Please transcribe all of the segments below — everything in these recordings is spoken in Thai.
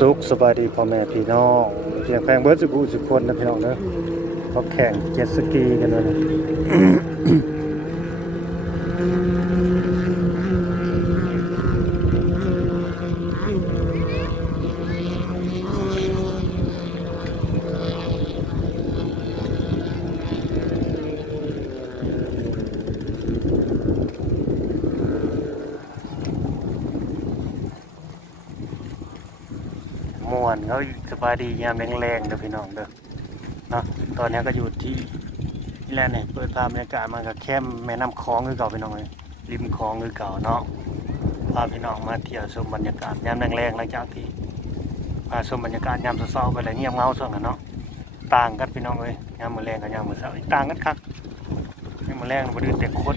สุขสบายดีพ่อแม่พี่น้องเพียงแพงเบิร์ดสุกุสุขคนนะพี่น้องเนอะเขาแข่งเจ็ตสกีกันเลย เขาสบายดียามแรงๆเด้อพี่น้องเด้อเนาะตอนนี้ก็อยู่ที่ที่แลนด์เนี่ยเปิดภาพบรรยากาศมากับแคมแม่น้ำคลองคือเก่าพี่น้องเลยริมคลองคือเก่าเนาะพาพี่น้องมาเที่ยวชมบรรยากาศยามแรงๆหลังจากที่พาชมบรรยากาศยามเช้าๆไปเลยเงียบเงาช่วงนั้นเนาะต่างกันพี่น้องเลยยามมื้อแรงกับยามมื้อเช้าต่างกันคักยามมื้อแรงบ่ได้แต่คน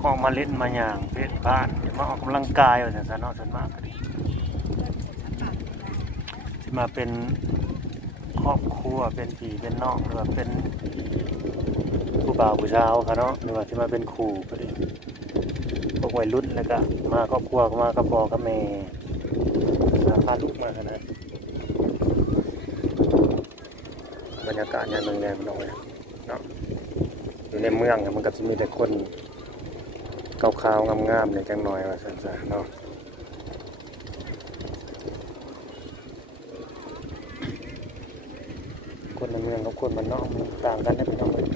กออกมาเล่นมาหย่างเล่นบ้านมาออกกำลังกายว่าซั่นซะเนาะส่วนมากก็ดี ที่มาเป็นครอบครัวเป็นพี่เป็นน้องหรือว่าเป็นผู้บ่าวผู้สาวค่ะเนาะหรือว่าที่มาเป็นครูก็ดีพวกวัยรุ่นแล้วก็มาครอบครัวมากับพ่อกับแม่สาพาลูกมาค่ะนะบรรยากาศยามเมืองแดงพี่น้องเลยเนาะอยู่ในเมืองอะมันก็จะมีแต่คนขาวๆงามๆเนี่ยจังหน่อยว่าสันๆเนาะ คนใน เมืองกับคนมันนอกมันต่างกันนะพี่น้องเลย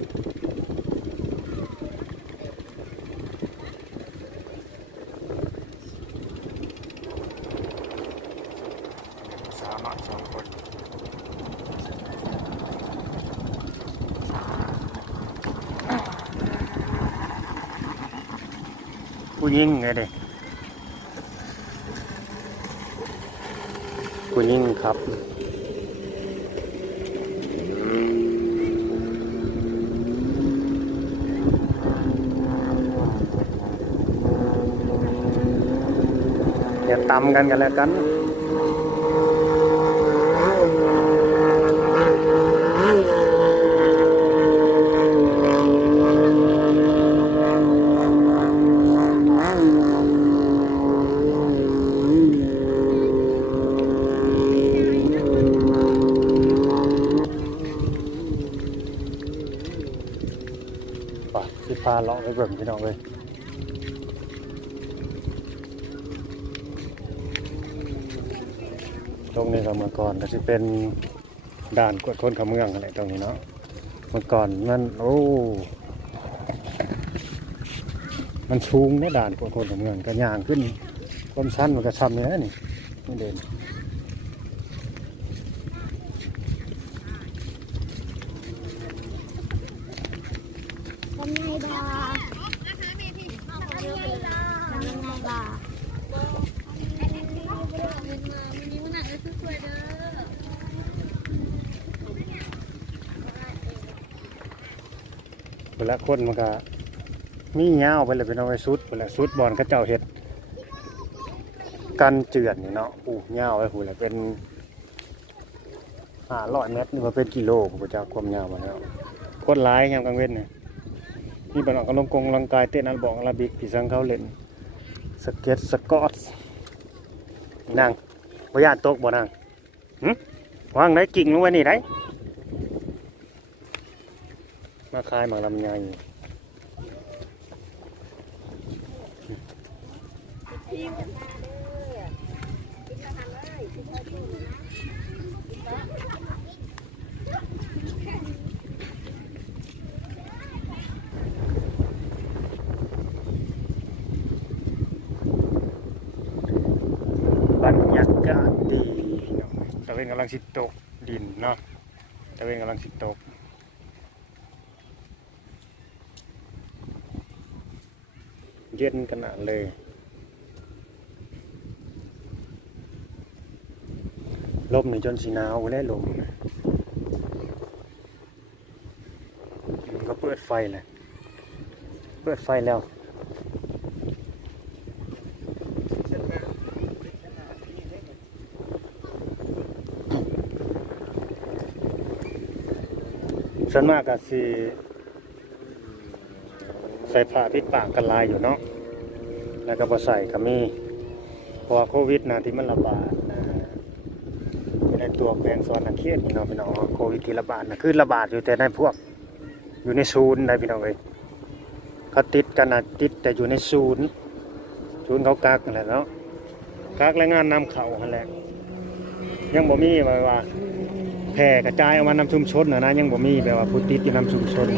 สามสองคนผู้หญิงไงเด็กผู้หญิงครับ ตำกันกันแล้วกันป่ะสิพาเลาะไปเบิ่งพี่น้องเลย ตรงนี้ก็ เมื่อก่อนก็จะเป็นด่านกวดคนเข้าเมืองอะไรตรงนี้เนาะเมื่อก่อนมันโอ้มันสูงนะด่านกวดคนเข้าเมืองก็ย่างขึ้นความสั้นมันก็ซ้ำเลยนะนี่ไม่เดิน ทำไงบ้าทำไงบ้า เวลาคนมันก็มีเงาไปเลยเป็นเอาไว้สุดเวลาสุดบอลก็เจ้าเห็ดกันเจือนนี่เนาะอู้เงาไว้หูแหละเป็นห้าร้อยเมตรนี่มาเป็นกิโลผมจะความยาวมาแล้วโคตรร้ายยามกลางเว้นเนี่ยมีบันออกกำลังกงลังกายเต้นอัลบอกอาราบิกที่สังเขาเล่นสเก็ตสกอตนี่นางบ่ยานตกบ่นางหึวางได้กิ่งลงไว้นี่ได้ มาคายหมากลำไยบรรยากาศดีพี่น้องตะเวนกำลังสิตกดินเนาะตะเวนกำลังสิตก เย็นขนาดเลย ลมนี่จนสีหนาวและลมน่ะมันก็เปิดไฟแหละเปิดไฟแล้วส่วนมากก็สิ ใส่ผ้าปิดปากกันลายอยู่เนาะแล้วก็บ่ใส่ก็มีเพราะโควิดนะที่มันระบาดนะตัวแขวงสอนนักเขียนพี่น้องพี่น้องโควิดที่ระบาดนะคือระบาดอยู่แต่ในพวก อยู่ในศูนย์ได้พี่น้องเอ้ยเขาติดกันนะติดแต่อยู่ในศูนย์ศูนย์เขากักนั่นแหละเนาะกักแรงงานนำเขานั่นแหละยังบ่มีว่าว่าแพร่กระจายออกมานำชุมชนนะนะยังบ่มีแบบว่าผู้ติดอยู่นำชุมชน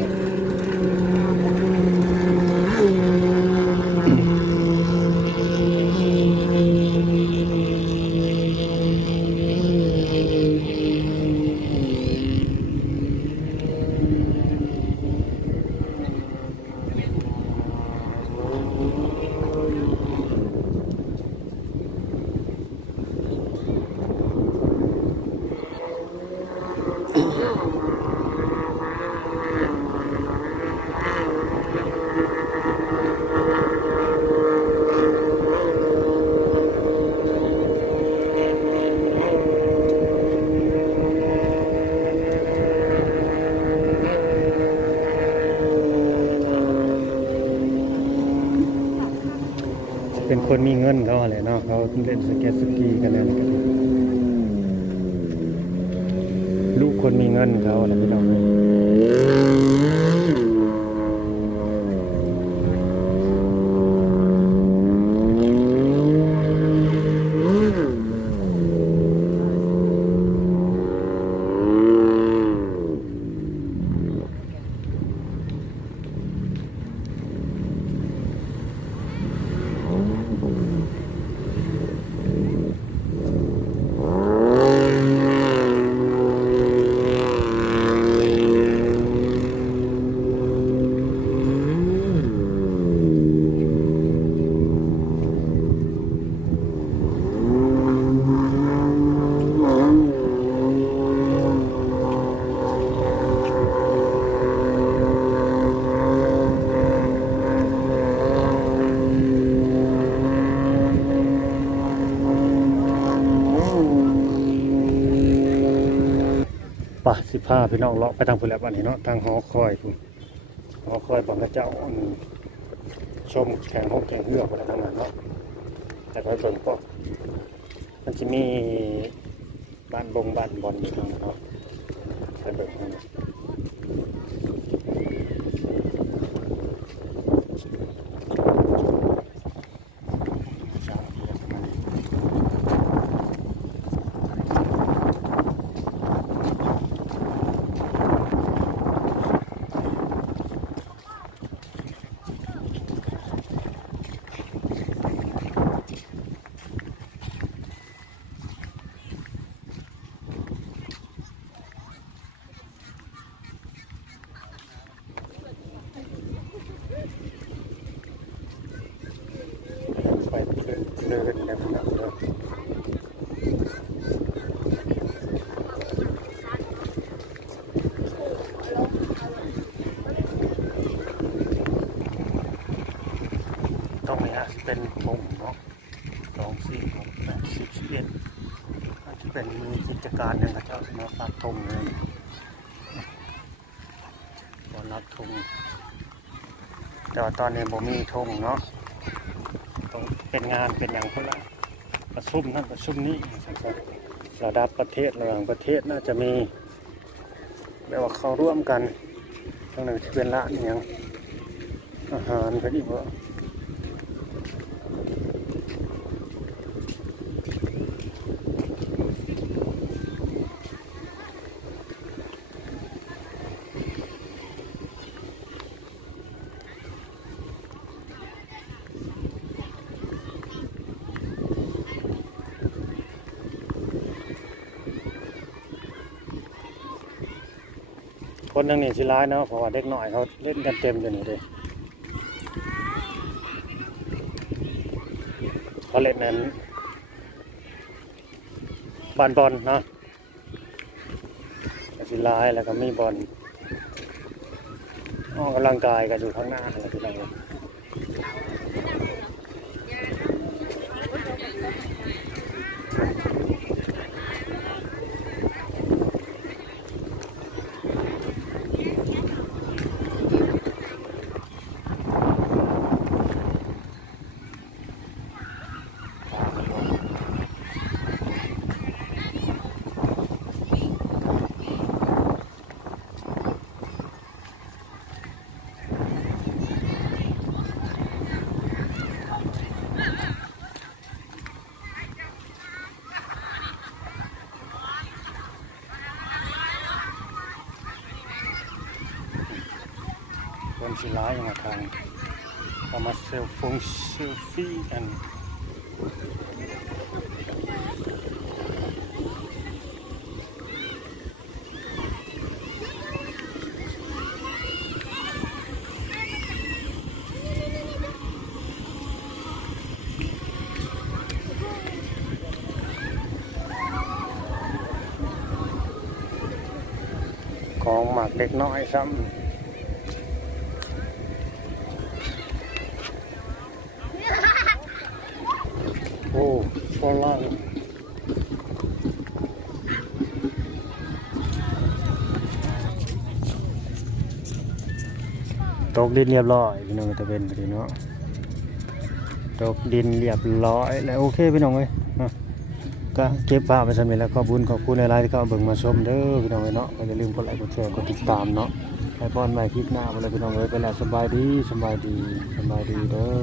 คนมีเงินเขาอะไรเนาะเขาเล่นสเก็ตสกีกันอะไรกันลูกคนมีเงินเขาอะไรพี่น้อง สิพาพี่น้องเลาะไปทางพุ่นแล้วบ้านนี้เนาะทางหอคอยคุณหอคอยบางกระเจ้าอืมชมแข่งหกแข่งเหือกไรทางนั้นเนาะแต่ไปเบิ่งก็มันจะมีบ้านบงบ้านบอลอยู่ทางนั้นเนาะไปเบิ่งทางนั้นามเดือนมานี่ไป เดินเดินกันนะเนาะต้องไหมฮะเป็นธงเนาะสองสี่หกแปดสิบสิบเอ็ดอาจจะเป็นมีกิจการหนึ่งเขาเจ้าสมาปักธงเลยตอนรับธงแต่ว่าตอนนี้ผมมีธงเนาะ ต้องเป็นงานเป็นอย่างคนละประชุมนั่นประชุมนี้ระดับประเทศระหว่างประเทศน่าจะมีแปลว่าเขาร่วมกันตรงหนึ่งที่เป็นล้านอย่างอาหารก็ดีกว่า คนทั้งนี้สิร้ายเนาะเพราะว่าเด็กหน่อยเขาเล่นกันเต็มอยู่นี่เลยเขาเล่นนั้นบอลบอลเนาะสิร้ายแล้วก็มีบอลออกกำลังกายกันอยู่ข้างหน้าอะไรที่ไห นนสิร้ายอย่างทางเอามาเซลฟงเซลฟี่กันของหมักเด็กน้อยซ้ำ ตกดินเรียบร้อยพี่น้องจะเป็นพอดีเนาะตกดินเรียบร้อยแล้วโอเคพี่น้องเอ้ยอะก็เก็บภาพไปสำเร็จแล้วขอบคุณขอบคุณหลายๆที่เข้ามาเบิ่งมาชมเด้อพี่น้องเอ้ยเนาะก็อย่าลืมกดไลค์กดแชร์กดติดตามเนาะไปพอนใหม่คลิปหน้ามาเลยพี่น้องเอ้ยไปแล้วสบายดีสบายดีสบายดีเด้อ